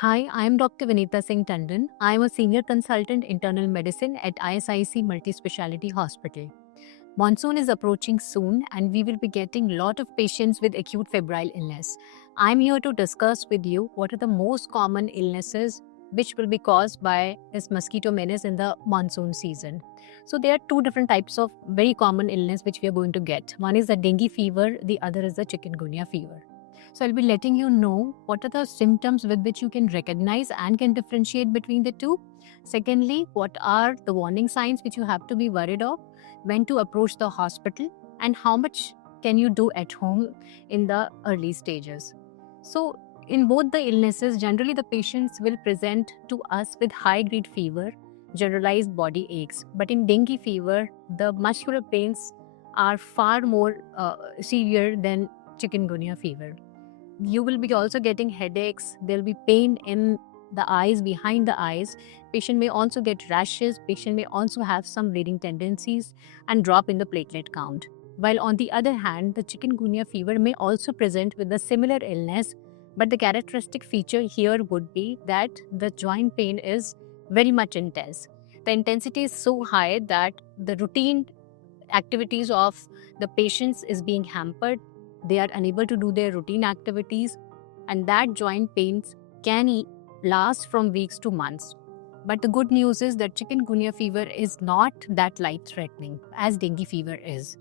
Hi, I am Dr. Vinita Singh Tandon. I am a senior consultant internal medicine at ISIC Multispeciality Hospital. Monsoon is approaching soon and we will be getting a lot of patients with acute febrile illness. I am here to discuss with you what are the most common illnesses which will be caused by this mosquito menace in the monsoon season. So there are two different types of very common illness which we are going to get. One is the dengue fever, the other is the chikungunya fever. So I'll be letting you know what are the symptoms with which you can recognize and can differentiate between the two. Secondly, what are the warning signs which you have to be worried of, when to approach the hospital, and how much can you do at home in the early stages. So in both the illnesses, generally the patients will present to us with high grade fever, generalized body aches. But in dengue fever, the muscular pains are far more severe than chikungunya fever. You will be also getting headaches. There'll be pain in the eyes, behind the eyes. Patient may also get rashes. Patient may also have some bleeding tendencies and drop in the platelet count. While on the other hand, the chikungunya fever may also present with a similar illness, but the characteristic feature here would be that the joint pain is very much intense. The intensity is so high that the routine activities of the patients is being hampered. They are unable to do their routine activities, and that joint pains can last from weeks to months. But the good news is that chikungunya fever is not that life threatening as dengue fever is.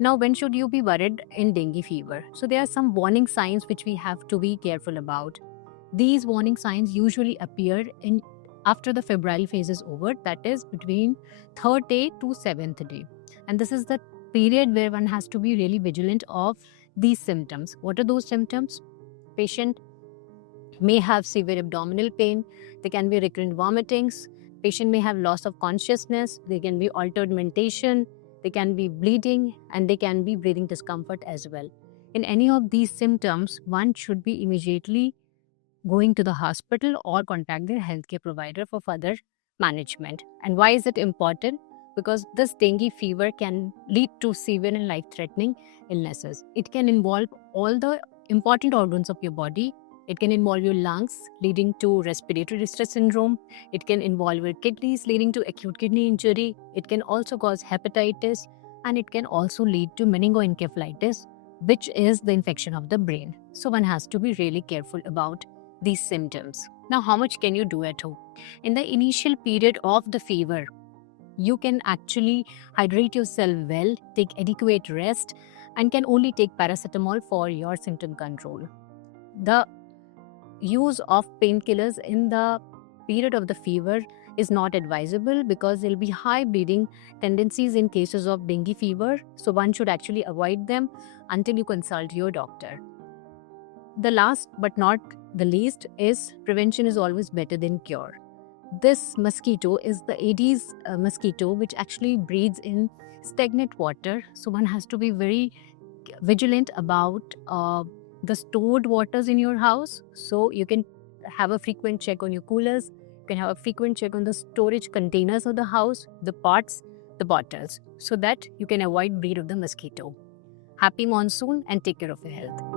Now, when should you be worried in dengue fever? So there are some warning signs which we have to be careful about. These warning signs usually appear in after the febrile phase is over, that is between 3rd day to 7th day. And this is the period where one has to be really vigilant of these symptoms. What are those symptoms? Patient may have severe abdominal pain. There can be recurrent vomitings. Patient may have loss of consciousness. There can be altered mentation. There can be bleeding, and there can be breathing discomfort as well. In any of these symptoms, one should be immediately going to the hospital or contact their healthcare provider for further management. And why is it important? Because this dengue fever can lead to severe and life-threatening illnesses. It can involve all the important organs of your body. It can involve your lungs, leading to respiratory distress syndrome. It can involve your kidneys, leading to acute kidney injury. It can also cause hepatitis, and it can also lead to meningoencephalitis, which is the infection of the brain. So one has to be really careful about these symptoms. Now, how much can you do at home? In the initial period of the fever, you can actually hydrate yourself well, take adequate rest, and can only take paracetamol for your symptom control. The use of painkillers in the period of the fever is not advisable because there will be high bleeding tendencies in cases of dengue fever. So one should actually avoid them until you consult your doctor. The last but not the least is prevention is always better than cure. This mosquito is the Aedes mosquito, which actually breeds in stagnant water. So one has to be very vigilant about the stored waters in your house. So you can have a frequent check on your coolers. You can have a frequent check on the storage containers of the house, the pots, the bottles, so that you can avoid breed of the mosquito. Happy monsoon and take care of your health.